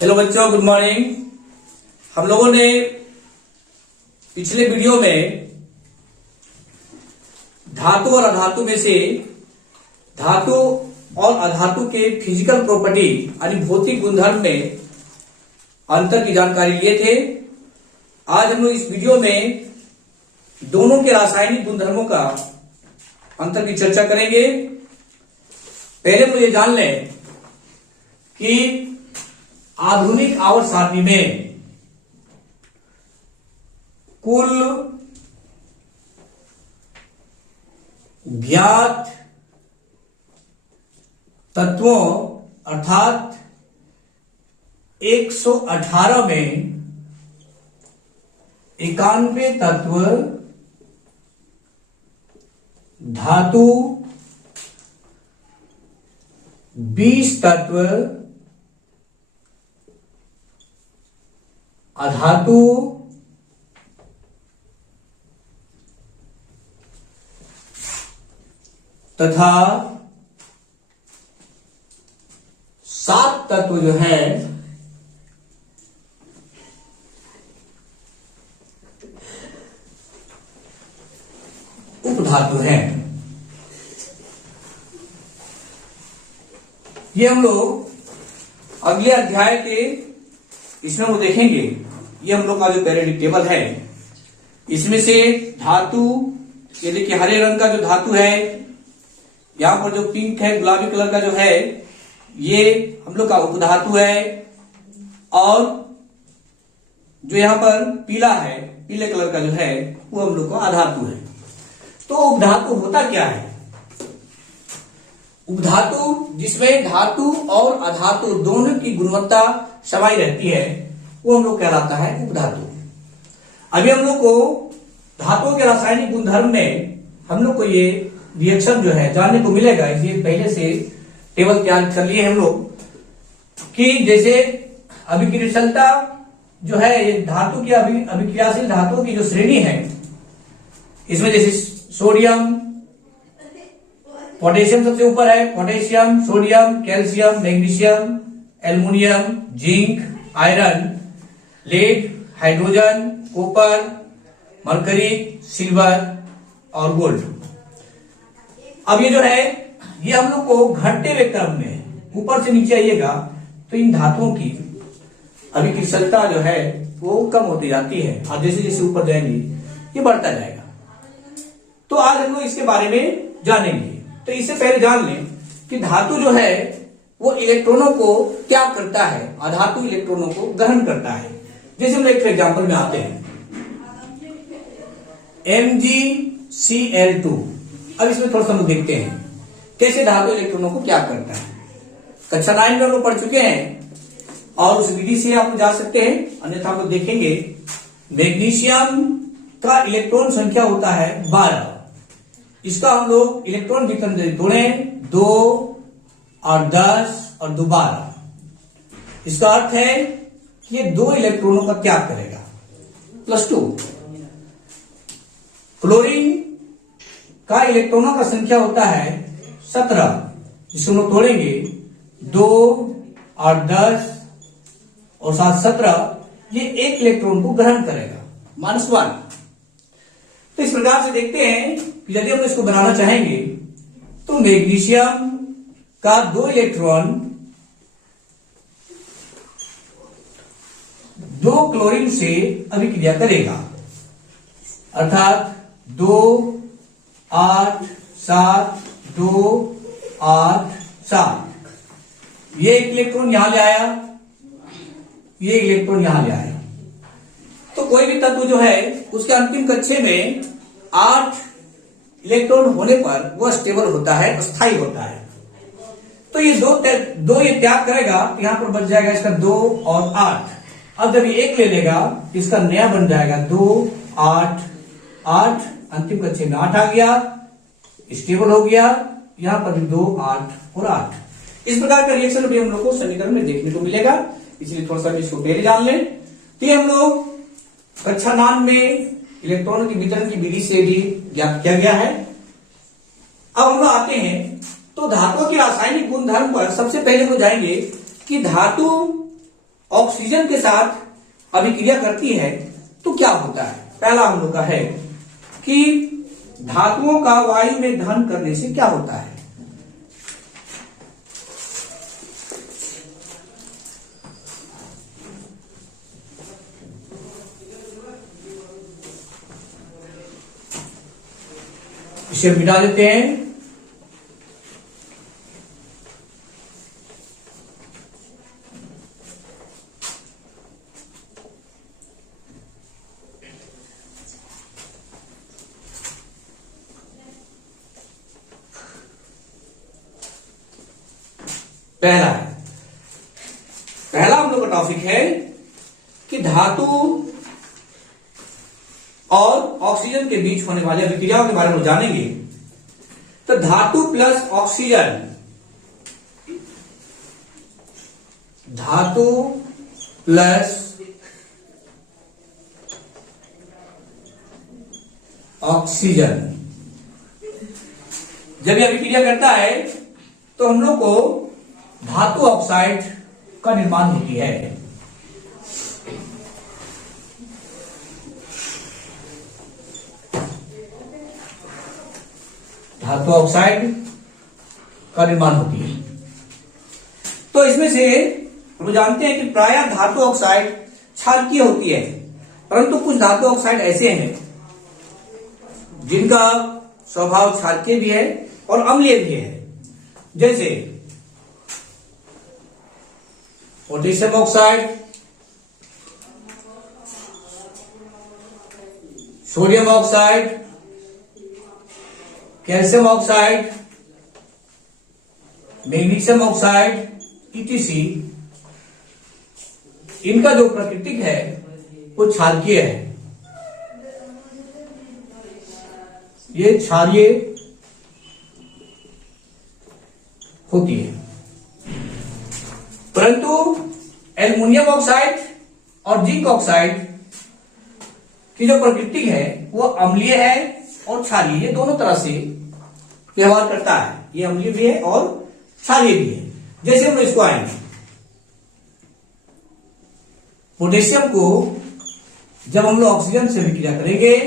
Hello बच्चों, good morning. हम लोगों ने पिछले वीडियो में धातु और अधातु में से धातु और अधातु के फिजिकल प्रॉपर्टी यानी भौतिक गुणधर्म में अंतर की जानकारी लिए थे। आज हम लोग इस वीडियो में दोनों के रासायनिक गुणधर्मों का अंतर की चर्चा करेंगे। पहले तो ये जान लें कि आधुनिक आवर्त सारणी में कुल ज्ञात तत्वों अर्थात 118 में 91 तत्व धातु, 20 तत्व अधातु तथा 7 तत्व जो है उपधातु हैं। ये हम लोग अगले अध्याय के इसमें वो देखेंगे। ये हम लोग का जो पीरियोडिक टेबल है इसमें से धातु, ये देखिए हरे रंग का जो धातु है, यहां पर जो पिंक है गुलाबी कलर का जो है ये हम लोग का उपधातु है, और जो यहां पर पीला है, पीले कलर का जो है वो हम लोग का अधातु है। तो उपधातु होता क्या है? उपधातु जिसमें धातु और अधातु दोनों की गुणवत्ता समाई रहती है वो हम लोग कहलाता है उपधातु। अभी हम लोग को धातुओं के रासायनिक गुणधर्म में हम लोग को ये रिएक्शन जो है जानने को मिलेगा। इसलिए पहले से टेबल तैयार कर लिए हम लोग कि जैसे अभिक्रियाशीलता जो है ये धातु की अभिक्रियाशील धातुओं की जो श्रेणी है इसमें जैसे सोडियम, पोटेशियम सबसे ऊपर है, potassium, sodium, calcium, magnesium, aluminium, zinc, iron, lead, hydrogen, copper, mercury, silver और गोल्ड। अब ये जो है ये हम लोग को घटते हुए क्रम में ऊपर से नीचे आइएगा तो इन धातुओं की अभिक्रियाशीलता जो है वो कम होती जाती है और जैसे जैसे ऊपर जाएंगी ये बढ़ता जाएगा। तो आज हम लोग इसके बारे में जानेंगे। तो इससे पहले जान लें कि धातु जो है वो इलेक्ट्रॉनों को क्या करता है, अधातु इलेक्ट्रॉनों को ग्रहण करता है। जैसे हम एक एग्जांपल में आते हैं MgCl2। अब इसमें थोड़ा सा हम देखते हैं कैसे धातु इलेक्ट्रॉनों को क्या करता है। कक्षा 9 में हम लोग पढ़ चुके हैं और उस विधि से आप जा सकते हैं, अन्यथा हम लोग देखेंगे। मैग्नीशियम का इलेक्ट्रॉन संख्या होता है 12। इसका हम लोग इलेक्ट्रॉन वितरण जोड़े 2 और 10 और 2 12। इसका अर्थ है कि ये 2 इलेक्ट्रॉनों का क्या करेगा, +2। क्लोरीन का इलेक्ट्रॉनों का संख्या होता है 17। जिसको हम लोग तोड़ेंगे 2 और 10 और 7 17, ये 1 इलेक्ट्रॉन को ग्रहण करेगा, -1। तो इस प्रकार से देखते हैं कि यदि हम इसको बनाना चाहेंगे तो मैग्नीशियम का 2 इलेक्ट्रॉन 2 क्लोरीन से अभिक्रिया करेगा, अर्थात 2 8 7 2 8 7। ये 1 इलेक्ट्रॉन यहां ले आया, ये इलेक्ट्रॉन यहां ले आया। तो कोई भी तत्व जो है उसके अंतिम कक्षे में 8 इलेक्ट्रॉन होने पर वह स्टेबल होता है, स्थायी होता है। तो ये दो ये त्याग करेगा तो यहां पर बच जाएगा इसका 2 और 8। अब जब ये 1 ले लेगा इसका नया बन जाएगा 2 8 8। अंतिम कक्षे में 8 आ गया, स्टेबल हो गया। यहां पर भी 2 8 और 8। इस प्रकार का रिएक्शन भी हम लोग को समीकरण में देखने को मिलेगा, इसलिए थोड़ा सा इसको पहले जान लें। तो ये हम लोग कक्षा 9 में इलेक्ट्रॉनों के वितरण की विधि से भी ज्ञात किया गया है। अब हम लोग आते हैं तो धातुओं के रासायनिक गुणधर्म पर सबसे पहले हो जाएंगे कि धातु ऑक्सीजन के साथ अभिक्रिया करती है तो क्या होता है। पहला हम लोग का है कि धातुओं का वायु में दहन करने से क्या होता है। इसे मिटा देते हैं। पहला हम लोग का टॉपिक है कि धातु और ऑक्सीजन के बीच होने वाली अभिक्रियाओं के बारे में जानेंगे। तो धातु प्लस ऑक्सीजन, धातु प्लस ऑक्सीजन जब यह अभिक्रिया करता है तो हम लोग को धातु ऑक्साइड का निर्माण होती है। धातु ऑक्साइड का निर्माण होती है। तो इसमें से हम जानते हैं कि प्रायः धातु ऑक्साइड क्षारकीय होती है, परंतु कुछ धातु ऑक्साइड ऐसे हैं जिनका स्वभाव क्षारकीय भी है और अम्लीय भी है, जैसे potassium oxide, sodium oxide, calcium oxide, magnesium oxide etc. इनका जो प्राकृतिक है वो क्षारकीय है, ये क्षारीय होती है। परंतु एल्युमिनियम ऑक्साइड और जिंक ऑक्साइड की जो प्रकृति है वो अम्लीय है और क्षारीय, ये दोनों तरह से व्यवहार करता है। ये अम्लीय भी है और क्षारीय भी है। जैसे हम इसको आएंगे, पोटेशियम को जब हम लोग ऑक्सीजन से विक्रिया करेंगे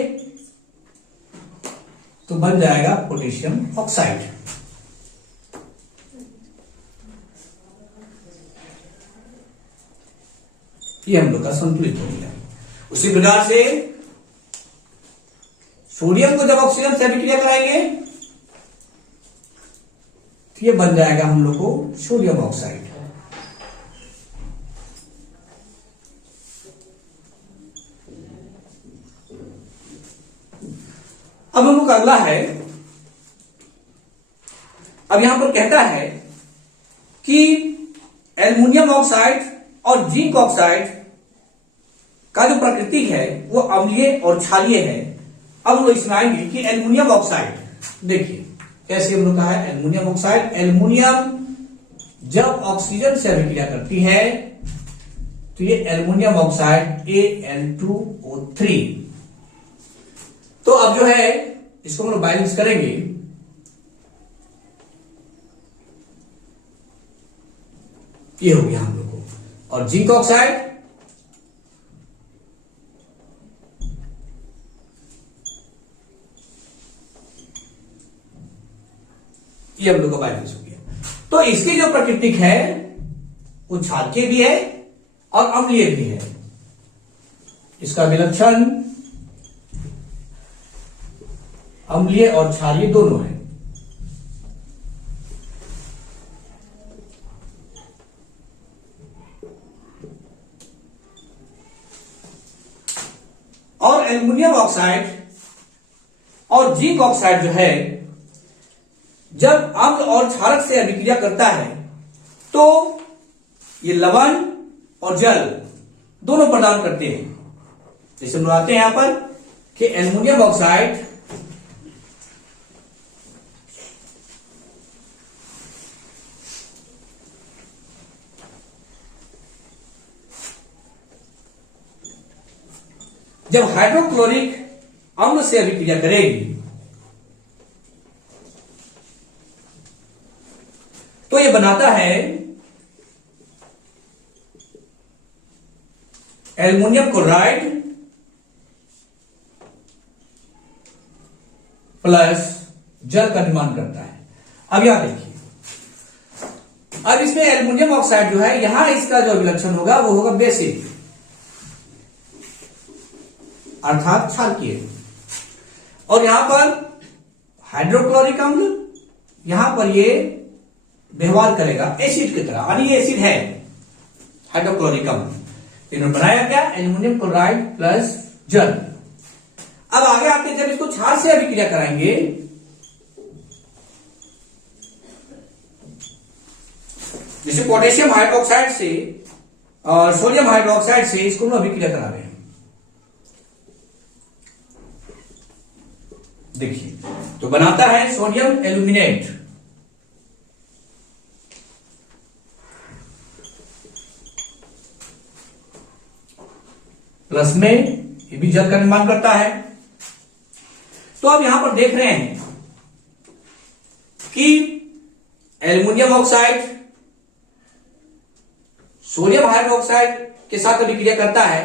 तो बन जाएगा पोटेशियम ऑक्साइड। ये हम लोग का संतुलित हो गया। उसी प्रकार से सोडियम को जब ऑक्सीजन से अभिक्रिया कराएंगे तो ये बन जाएगा हम लोग को सोडियम ऑक्साइड। अब हम लोग का अगला है, अब यहां पर कहता है कि एल्युमिनियम ऑक्साइड और जिंक ऑक्साइड का जो प्रकृति है वो अम्लीय और क्षारीय है। अब हम लोग इसमें आएंगे कि एल्युमिनियम ऑक्साइड, देखिए कैसे हम लोग कहा है एल्युमिनियम ऑक्साइड। एल्युमिनियम जब ऑक्सीजन से अभिक्रिया करती है तो ये एल्युमिनियम ऑक्साइड Al2O3। तो अब जो है इसको हम लोग बैलेंस करेंगे। ये हो गया हम लोग को। और जिंक ऑक्साइड, ये हम लोग का बैलेंस हो गया। तो इसकी जो प्राकृतिक है वो क्षारकीय भी है और अम्लीय भी है। इसका विलक्षण अम्लीय और क्षारीय दोनों है। और एल्युमिनियम ऑक्साइड और जिंक ऑक्साइड जो है जब अम्ल और क्षारक से अभिक्रिया करता है तो ये लवण और जल दोनों प्रदान करते हैं। जैसे हम लोग आते हैं यहां पर कि एल्युमिनियम ऑक्साइड जब हाइड्रोक्लोरिक अम्ल से अभिक्रिया करेगी तो ये बनाता है एल्युमिनियम क्लोराइड प्लस जल का निर्माण करता है। अब यहां देखिए, अब इसमें एल्युमिनियम ऑक्साइड जो है, यहां इसका जो अभिलक्षण होगा वो होगा बेसिक, अर्थात क्षारकीय। और यहां पर हाइड्रोक्लोरिक अम्ल, यहां पर ये व्यवहार करेगा एसिड की तरह, यानी ये एसिड है हाइड्रोक्लोरिक अम्ल। इन्होंने बनाया क्या, एल्युमिनियम क्लोराइड प्लस जल। अब आगे आते जब इसको क्षार से अभिक्रिया कराएंगे, जैसे पोटेशियम हाइड्रोक्साइड से और सोडियम हाइड्रोक्साइड से इसको हम अभिक्रिया करा रहे हैं। देखिए, तो बनाता है सोडियम एल्यूमिनेट, प्लस में ये भी जल का निर्माण करता है। तो अब यहां पर देख रहे हैं कि एल्युमिनियम ऑक्साइड सोडियम हाइड्रोक्साइड के साथ अभिक्रिया करता है,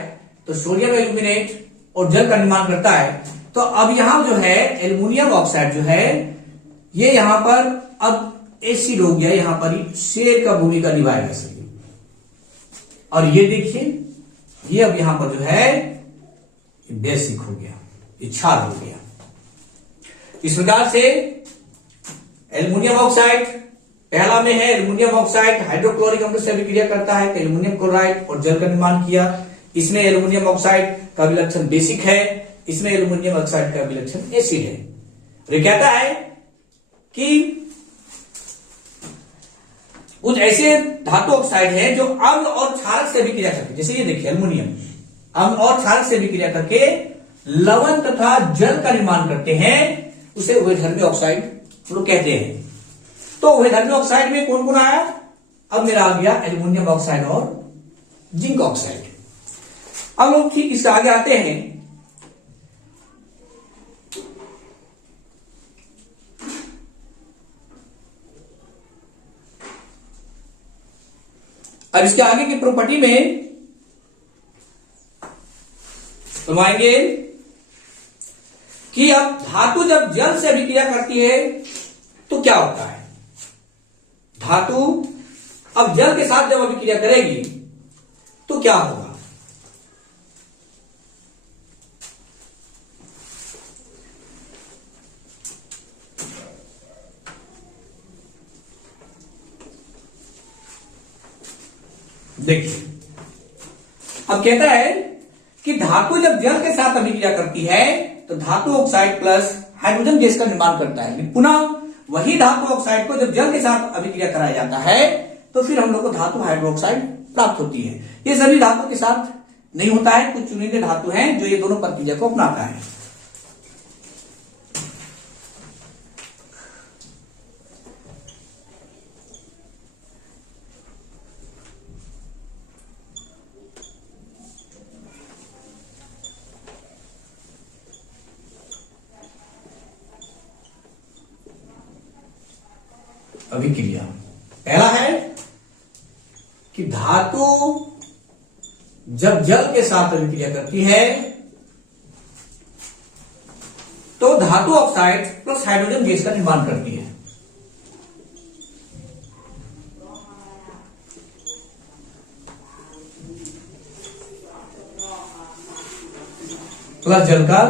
तो सोडियम एल्यूमिनेट और जल का निर्माण करता है। तो अब यहां जो है एल्युमिनियम ऑक्साइड जो है, ये यहां पर अब एसिड हो गया, यहां पर शेर का भूमिका निभाएगा सही। और ये देखिए, ये अब यहां पर जो है बेसिक हो गया, ये क्षार हो गया। इस प्रकार से एल्युमिनियम ऑक्साइड पहला में है, एल्युमिनियम ऑक्साइड हाइड्रोक्लोरिक अम्ल से अभिक्रिया करता है, तो एल्युमिनियम क्लोराइड और जल का निर्माण किया। इसमें एल्युमिनियम ऑक्साइड का विलक्षण बेसिक है, इसमें एल्युमिनियम ऑक्साइड का विलक्षण एसिड है। और ये कहता है कि कुछ ऐसे धातु ऑक्साइड हैं जो अम्ल और क्षारक से अभिक्रिया करके, जैसे ये देखिए एल्युमिनियम अम्ल और क्षारक से अभिक्रिया करके लवण तथा जल का निर्माण करते हैं, उसे उभयधर्मी ऑक्साइड लोग कहते हैं। तो उभयधर्मी ऑक्साइड में कौन कौन आया, अब मेरा आ गया एल्युमिनियम ऑक्साइड और जिंक ऑक्साइड। अब लोग ठीक इसके आगे आते हैं, अब इसके आगे की प्रॉपर्टी में समझाएंगे कि अब धातु जब जल से अभिक्रिया करती है तो क्या होता है। धातु अब जल के साथ जब अभिक्रिया करेगी तो क्या होगा। देखिए, अब कहता है कि धातु जब जल के साथ अभिक्रिया करती है तो धातु ऑक्साइड प्लस हाइड्रोजन गैस का निर्माण करता है। पुनः वही धातु ऑक्साइड को जब जल के साथ अभिक्रिया कराया जाता है तो फिर हम लोग को धातु हाइड्रोक्साइड प्राप्त होती है। ये सभी धातु के साथ नहीं होता है, कुछ चुनिंदे धातु हैं जो ये दोनों प्रक्रिया को अपनाता है। अभिक्रिया पहला है कि धातु जब जल के साथ अभिक्रिया करती है तो धातु ऑक्साइड प्लस हाइड्रोजन गैस का निर्माण करती है। प्लस जल का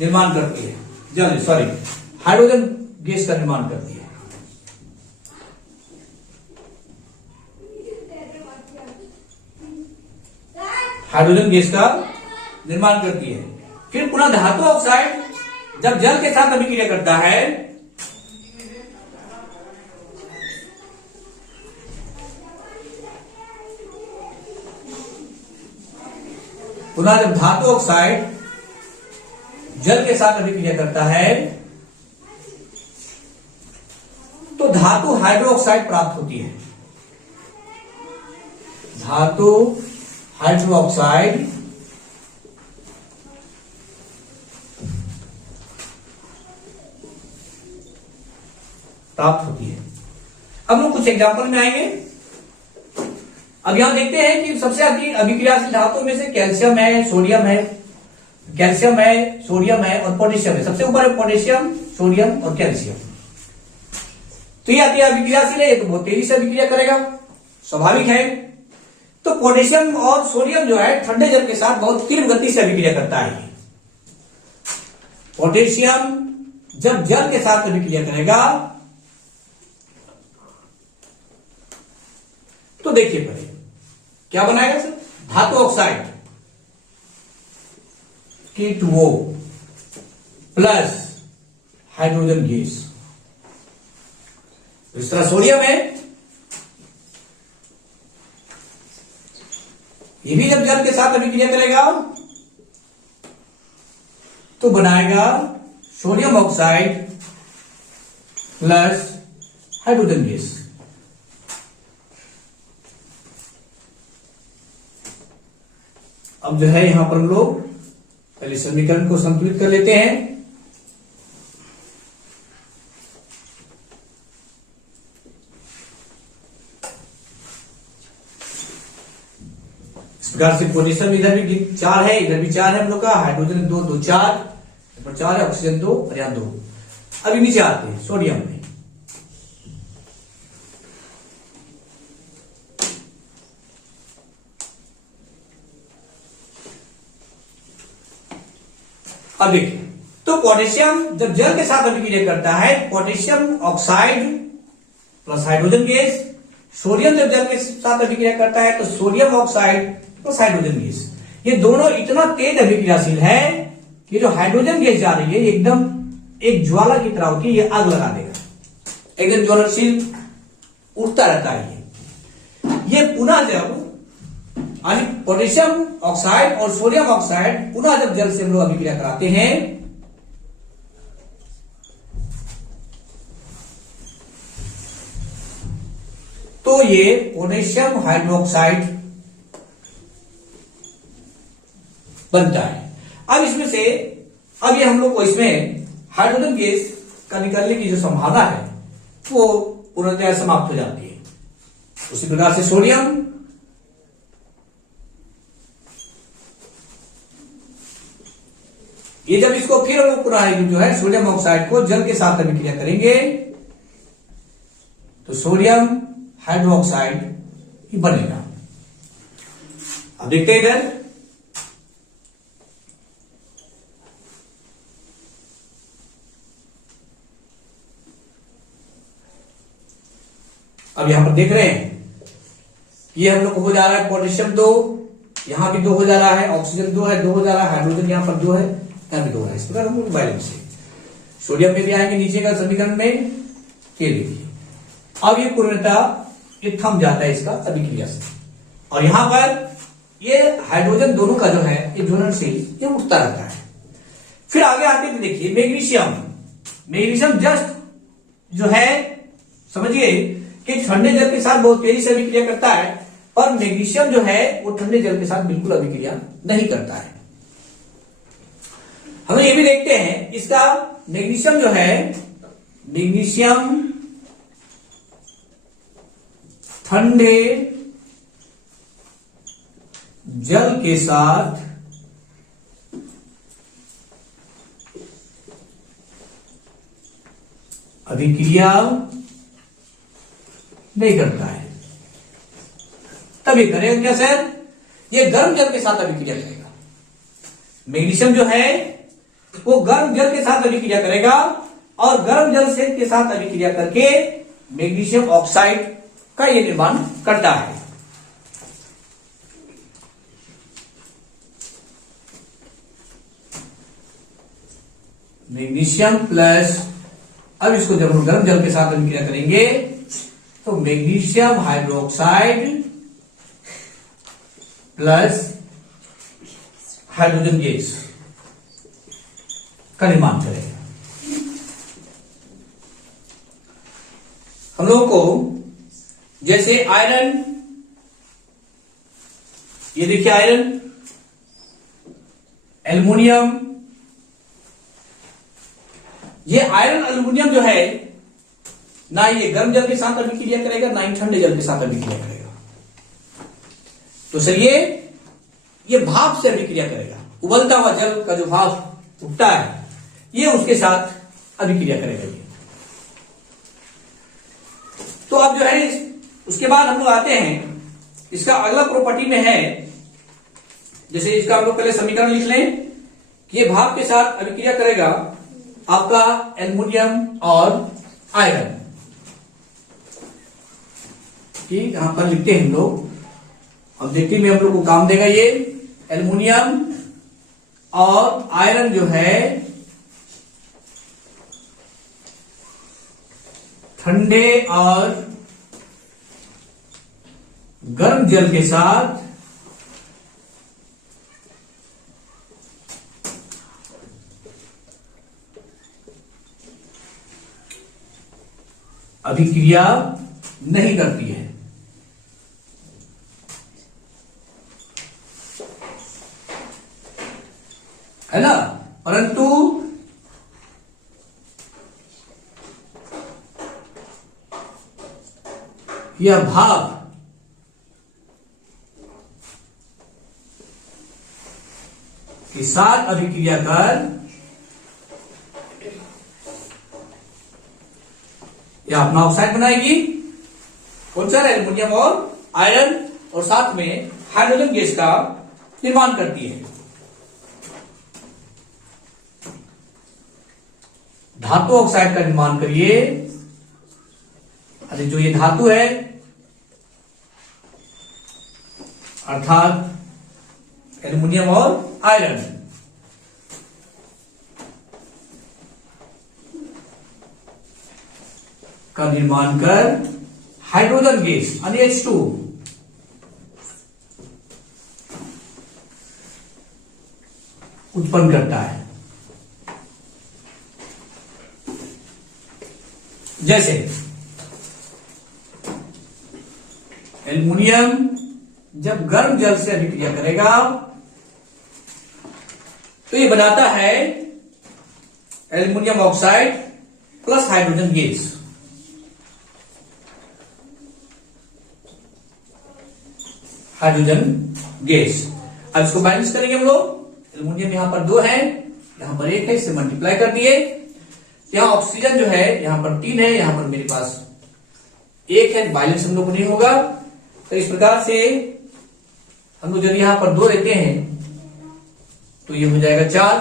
निर्माण करती है, हाइड्रोजन गैस का निर्माण करती है। हाइड्रोजन गैस का निर्माण करती है। फिर पुनः धातु ऑक्साइड जब जल के साथ अभिक्रिया करता है पुनः जब धातु ऑक्साइड जल के साथ अभिक्रिया करता है तो धातु हाइड्रोक्साइड प्राप्त होती है। धातु हाइड्रोक्साइड प्राप्त होती है। अब हम कुछ एग्जांपल में आएंगे। अब यहां देखते हैं कि सबसे अधिक अभिक्रियाशील धातुओं में से कैल्शियम है, सोडियम है, कैल्शियम है, सोडियम है और पोटेशियम है। सबसे ऊपर है पोटेशियम, सोडियम और कैल्शियम। तो ये अति अभिक्रियाशील है, ये तो बहुत तेजी से अभिक्रिया करेगा, स्वाभाविक है। तो पोटेशियम और सोडियम जो है ठंडे जल के साथ बहुत तीव्र गति से अभिक्रिया करता है। पोटेशियम जब जल के साथ अभिक्रिया करेगा तो देखिए पहले क्या बनाएगा सर, धातु oxide K2O plus hydrogen gas. इस तरह सोडियम है, ये भी जब जल के साथ अभिक्रिया करेगा तो बनाएगा sodium oxide plus hydrogen gas. अब जो है यहां पर हम लोग पहले समीकरण को संतुलित कर लेते हैं। इस प्रकार से पोटेशियम इधर भी 4 है, इधर भी 4 है हम लोग का, हाइड्रोजन 2 2 4 पर 4 है, ऑक्सीजन 2 और यहां 2। अभी नीचे आते हैं सोडियम में। अब देखिए, तो पोटेशियम जब जल के साथ अभिक्रिया करता है, potassium oxide plus hydrogen gas. Sodium जब जल के साथ अभिक्रिया करता है तो sodium oxide plus hydrogen gas. ये दोनों इतना तेज अभिक्रियाशील है कि जो हाइड्रोजन गैस जा रही है एकदम एक ज्वाला की तरह होती है, ये आग लगा देगा, एकदम ज्वलनशील उठता रहता है। ये पुनः जब पोटेशियम ऑक्साइड और सोडियम ऑक्साइड पुनः जब जल से हम लोग अभिक्रिया कराते हैं तो ये पोटेशियम हाइड्रोक्साइड बनता है। अब इसमें से अब ये हम लोग को इसमें हाइड्रोजन गैस का निकलने की जो संभावना है वो पूर्णतः समाप्त हो जाती है। उसी प्रकार से सोडियम, ये जब इसको फिर हम लोग पुनः जो है सोडियम ऑक्साइड को जल के साथ अभिक्रिया करेंगे तो सोडियम हाइड्रोक्साइड ही बनेगा। अब देखते हैं इधर, अब यहां पर देख रहे हैं ये हम लोग को हो जा रहा है पोटेशियम 2, यहां भी 2 हो जा रहा है, ऑक्सीजन 2 है, 2 हो जा रहा है, हाइड्रोजन यहां पर 2 है, यहां भी 2 है। इस प्रकार हम लोग बैलेंस से सोडियम में भी आएंगे नीचे का समीकरण में, ये देखिए अब ये पूर्णतः ये थम जाता है इसका अभिक्रिया से, और यहां पर ये हाइड्रोजन दोनों का जो है ये ज्वलनशील ये उठता रहता है। फिर आगे आते हैं देखिए मैग्नीशियम। मैग्नीशियम जस्ट जो है समझिए कि ठंडे जल के साथ बहुत तेजी से अभिक्रिया करता है, पर मैग्नीशियम जो है वो ठंडे जल के साथ बिल्कुल अभिक्रिया नहीं करता है। हम ये भी देखते हैं इसका मैग्नीशियम जो है, मैग्नीशियम ठंडे जल के साथ अभिक्रिया नहीं करता है। तब ये करेगा क्या सर, ये गर्म जल के साथ अभिक्रिया करेगा। मैग्नीशियम जो है वो गर्म जल के साथ अभिक्रिया करेगा और गर्म जल से के साथ अभिक्रिया करके मैग्नीशियम ऑक्साइड का ये निर्माण करता है। मैग्नीशियम प्लस, अब इसको जब हम गर्म जल के साथ अभिक्रिया करेंगे तो magnesium hydroxide plus hydrogen gas का निर्माण करेगा। हम लोगों को जैसे आयरन, ये देखिए आयरन, एल्युमिनियम, ये आयरन एल्युमिनियम जो है ना ये गर्म जल के साथ अभिक्रिया करेगा ना ही ठंडे जल के साथ अभिक्रिया करेगा। तो चलिए, ये भाप से अभिक्रिया करेगा। उबलता हुआ जल का जो भाप उठता है, ये उसके साथ अभिक्रिया करेगा। ये तो अब जो है उसके बाद हम लोग आते हैं, इसका अगला प्रॉपर्टी में है, जैसे इसका हम लोग पहले समीकरण लिख लें कि ये भाप के साथ अभिक्रिया करेगा आपका एल्युमिनियम और आयरन। ठीक, यहां पर लिखते हैं हम लोग। ऑब्जेक्टिव में हम लोग को काम देगा ये एल्युमिनियम और आयरन जो है ठंडे और गर्म जल के साथ अभिक्रिया नहीं करती है ना, परंतु यह भाप के साथ अभिक्रिया कर यह अपना ऑक्साइड बनाएगी, कौन सा, एल्युमिनियम और आयरन, और साथ में हाइड्रोजन गैस का निर्माण करती है। धातु ऑक्साइड का निर्माण करिए। अरे जो ये धातु है अर्थात एल्युमिनियम और आयरन, का निर्माण कर हाइड्रोजन गैस NH2 उत्पन्न करता है। जैसे एल्युमिनियम जब गर्म जल से अभिक्रिया करेगा तो ये बनाता है aluminium oxide plus hydrogen gas. Hydrogen gas. अब इसको बैलेंस करेंगे हम लोग। एल्युमिनियम यहां पर 2 है, यहां पर 1 है, इसे मल्टीप्लाई कर दिए। यहां ऑक्सीजन जो है यहां पर 3 है, यहां पर मेरे पास 1 है, बैलेंस हम लोग को नहीं होगा। तो इस प्रकार से हम लोग जब यहां पर 2 लेते हैं तो ये हो जाएगा 4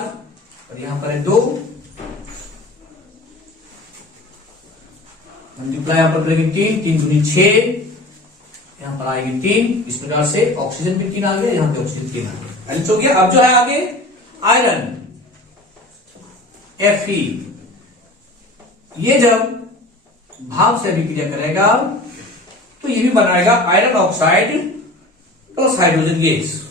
और यहां पर है 2, मल्टीप्लाई यहां पर करेंगे 3, 3 दूनी 6, यहां पर आएगी 3। इस प्रकार से ऑक्सीजन भी 3 आ गया, यहां पे ऑक्सीजन 3 आ गया, बैलेंस हो गया। अब जो है आगे आयरन Fe, ये जब भाप से अभिक्रिया करेगा तो ये भी बनाएगा iron oxide plus hydrogen gas.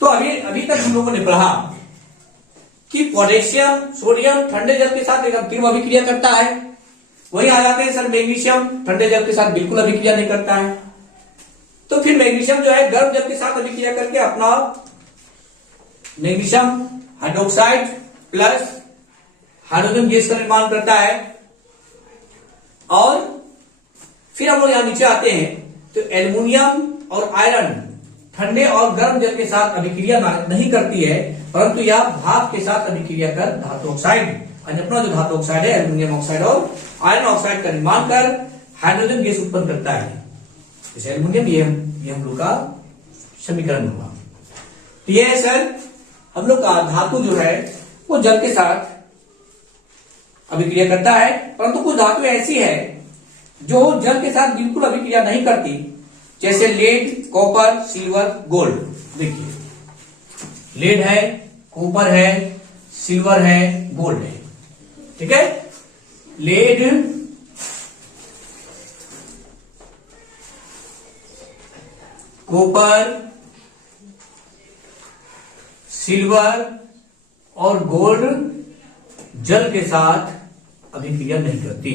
तो अभी तक हम लोगों ने पढ़ा कि पोटेशियम सोडियम ठंडे जल के साथ एक अंतिम अभिक्रिया करता है। वहीं आ जाते हैं सर मैग्नीशियम, ठंडे जल के साथ बिल्कुल अभिक्रिया नहीं करता है। तो फिर मैग्नीशियम जो है गर्म जल के साथ अभिक्रिया करके अपना magnesium hydroxide plus hydrogen gas का निर्माण करता है। और फिर हम लोग यहां नीचे आते हैं तो एल्युमिनियम और आयरन ठंडे और गर्म जल के साथ अभिक्रिया नहीं करती है, परंतु यह भाप के साथ अभिक्रिया कर धातु ऑक्साइड, अपना जो धातु ऑक्साइड है एल्युमिनियम ऑक्साइड और आयरन ऑक्साइड का निर्माण कर हाइड्रोजन गैस उत्पन्न करता है। जैसे एल्युमिनियम, ये हम लोग का समीकरण होगा। तो ये है सर हम लोग का धातु जो है वो जल के साथ अभिक्रिया करता है, परंतु कुछ धातु ऐसी है जो जल के साथ बिल्कुल अभिक्रिया नहीं करती, जैसे लेड, कॉपर, सिल्वर, गोल्ड। देखिए लेड है, कॉपर है, सिल्वर है, गोल्ड है। ठीक है, लेड, कॉपर, सिल्वर और गोल्ड जल के साथ अभिक्रिया नहीं करती।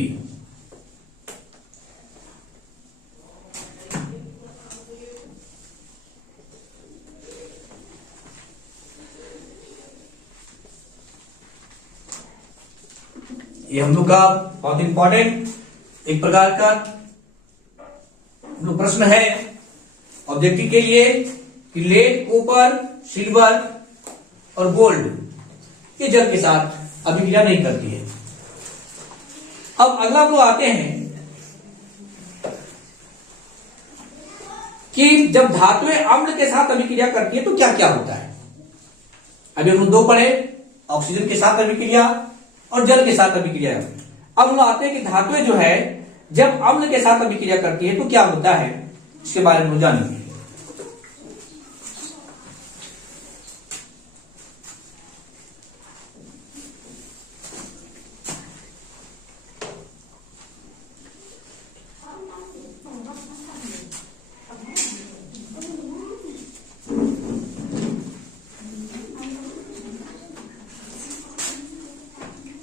ये हम लोग का बहुत इंपॉर्टेंट एक प्रकार का हम लोग प्रश्न है ऑब्जेक्टिव के लिए कि लेड, कॉपर, सिल्वर और गोल्ड ये जल के साथ अभिक्रिया नहीं करती है। अब अगला हम लोग आते हैं कि जब धातुएं अम्ल के साथ अभिक्रिया करती है तो क्या क्या होता है। अभी हम लोग दो पढ़े, ऑक्सीजन के साथ अभिक्रिया और जल के साथ अभिक्रिया। अब हम लोग आते हैं कि धातुएं जो है जब अम्ल के साथ अभिक्रिया करती है तो क्या होता है, इसके बारे में जानेंगे।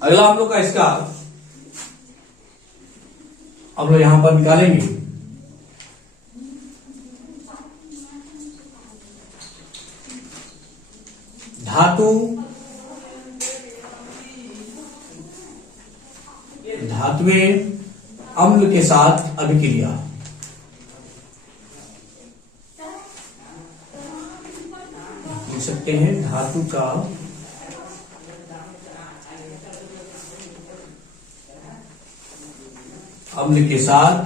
अगला हम लोग का इसका हम लोग यहां पर निकालेंगे धातुएं अम्ल के साथ अभिक्रिया। लिख सकते हैं धातु का अम्ल के साथ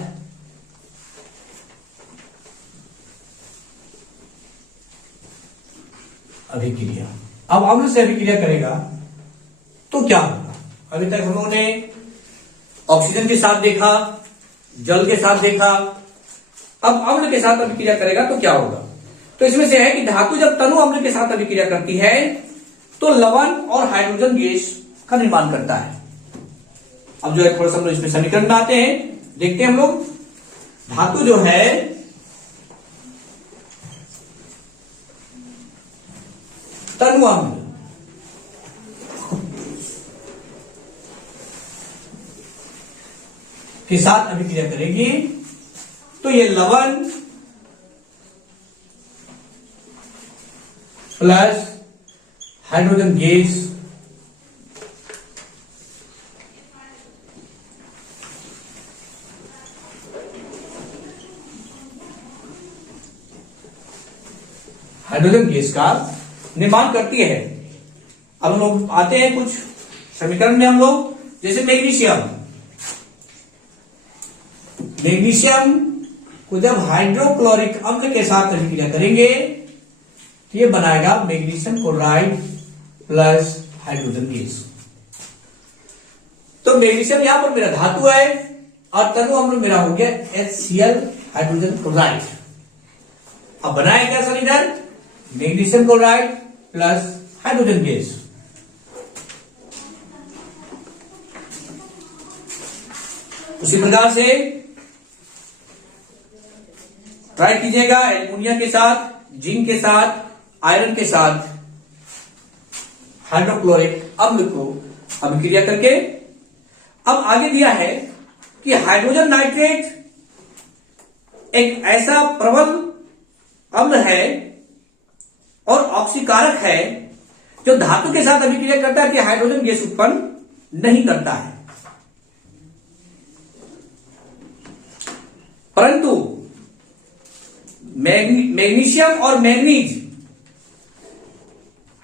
अभिक्रिया। अब अम्ल से अभिक्रिया करेगा तो क्या होगा। अभी तक हम लोगों ने ऑक्सीजन के साथ देखा, जल के साथ देखा, अब अम्ल के साथ अभिक्रिया करेगा तो क्या होगा। तो इसमें से है कि धातु जब तनु अम्ल के साथ अभिक्रिया करती है तो लवण और हाइड्रोजन गैस का निर्माण करता है। अब जो है थोड़ा सा हम लोग इसमें समीकरण बनाते हैं, देखते हैं हम लोग। धातु जो है तनु अम्ल के साथ अभिक्रिया करेगी तो ये लवण plus hydrogen gas hydrogen gas का निर्माण करती है। अब हम लोग आते हैं कुछ समीकरण में हम लोग, जैसे मैग्नीशियम को जब हाइड्रोक्लोरिक अम्ल के साथ अभिक्रिया करेंगे तो ये बनाएगा magnesium chloride plus hydrogen gas. तो मैग्नीशियम यहां पर मेरा धातु है और तनु अम्ल मेरा हो गया HCl हाइड्रोजन क्लोराइड। अब बनाए क्या सर इधर, magnesium chloride plus hydrogen gas. उसी प्रकार से ट्राई कीजिएगा एल्युमिनियम के साथ, जिंक के साथ, आयरन के साथ हाइड्रोक्लोरिक अम्ल को अभिक्रिया करके। अब आगे दिया है कि हाइड्रोजन नाइट्रेट एक ऐसा प्रबल अम्ल है और ऑक्सीकारक है जो धातु के साथ अभिक्रिया करता है कि हाइड्रोजन गैस उत्पन्न नहीं करता है। परंतु मैग्नीशियम और मैग्नीज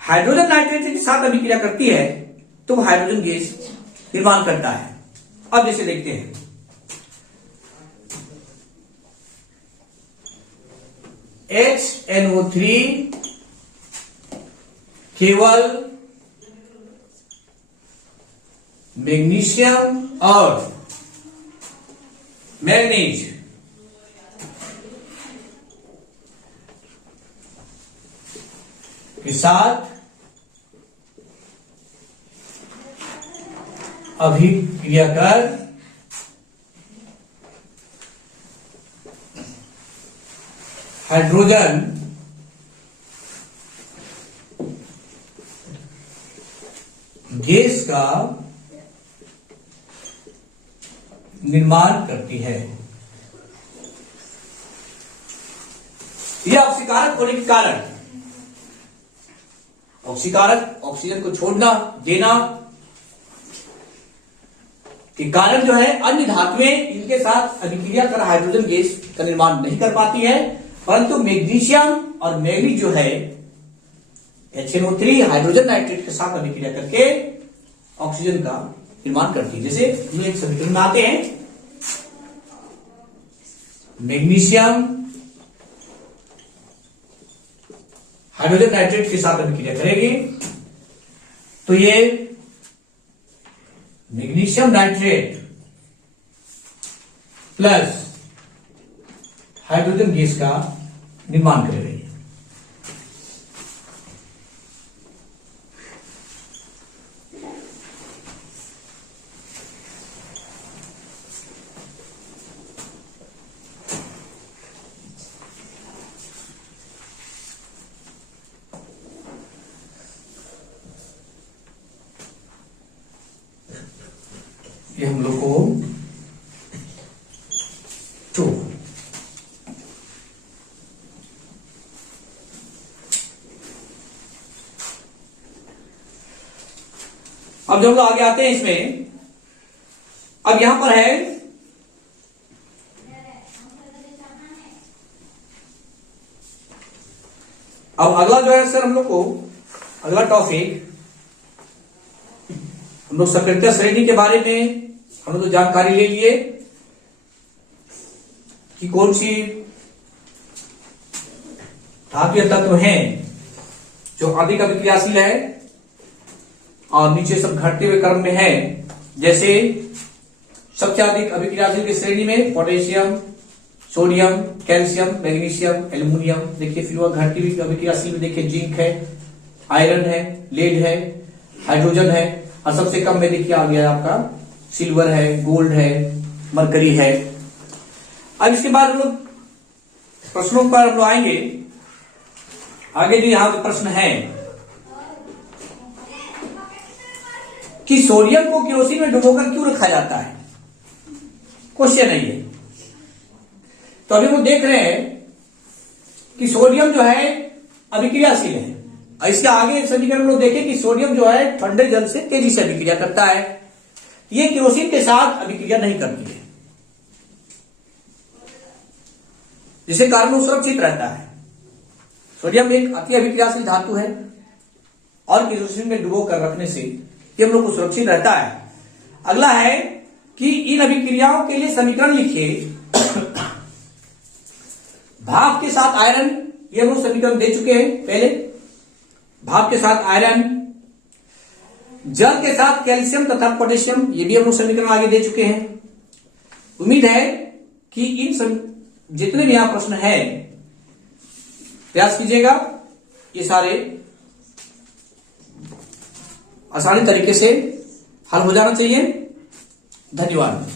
हाइड्रोजन नाइट्रेट के साथ अभिक्रिया करती है तो वो हाइड्रोजन गैस निर्माण करता है। अब जैसे देखते हैं, HNO3 केवल मैग्नीशियम और मैग्नीज के साथ अभिक्रिया कर हाइड्रोजन गैस का निर्माण करती है। यह ऑक्सीकारक होने के कारण, ऑक्सीकारक ऑक्सीजन को छोड़ना देना, कि कारण जो है अन्य धातुएं इनके साथ अभिक्रिया कर हाइड्रोजन गैस का निर्माण नहीं कर पाती है, परंतु मैग्नीशियम और मैग्नीज जो है HNO3 हाइड्रोजन नाइट्रेट के साथ अभिक्रिया करके ऑक्सीजन का निर्माण करती है। जैसे हम एक समीकरण में आते हैं, मैग्नीशियम हाइड्रोजन नाइट्रेट के साथ अभिक्रिया करेगी तो ये magnesium nitrate plus hydrogen gas का निर्माण करेगी। ये हम लोग को टू अब जब लोग आगे आते हैं इसमें, अब यहां पर है अब अगला जो है सर हम लोग को अगला टॉपिक हम लोग सक्रियता श्रेणी के बारे में हम लोग तो जानकारी ले लिए कि कौन सी धातु तत्व हैं जो अधिक अभिक्रियाशील है और नीचे सब घटते हुए क्रम में है। जैसे सबसे अधिक अभिक्रियाशील की श्रेणी में potassium, sodium, calcium, magnesium, aluminium. देखिए फिर वह घटती हुई अभिक्रियाशील में देखिए जिंक है, आयरन है, लेड है, हाइड्रोजन है, और सबसे कम में देखिए आ गया आपका सिल्वर है, गोल्ड है, मरकरी है। अब इसके बाद हम लोग प्रश्नों पर हम लोग आएंगे। आगे जो यहां पे प्रश्न है कि सोडियम को केरोसिन में डुबोकर क्यों रखा जाता है, क्वेश्चन है ये। तो अभी हम देख रहे हैं कि सोडियम जो है अभिक्रियाशील है। इसके आगे समीकरण लोग देखें कि सोडियम जो है ठंडे जल से तेजी से अभिक्रिया करता है, ये केरोसिन के साथ अभिक्रिया नहीं करती है, जिसके कारण वो सुरक्षित रहता है। सोडियम एक अति अभिक्रियाशील धातु है और केरोसिन में डुबो कर रखने से ये हम लोग को सुरक्षित रहता है। अगला है कि इन अभिक्रियाओं के लिए समीकरण लिखिए। भाप के साथ आयरन, ये हम लोग समीकरण दे चुके हैं पहले। भाप के साथ आयरन, जल के साथ कैल्शियम तथा पोटेशियम, ये भी हम लोग समीकरण आगे दे चुके हैं। उम्मीद है कि इन जितने भी यहां प्रश्न है प्रयास कीजिएगा, ये सारे आसानी तरीके से हल हो जाना चाहिए। धन्यवाद।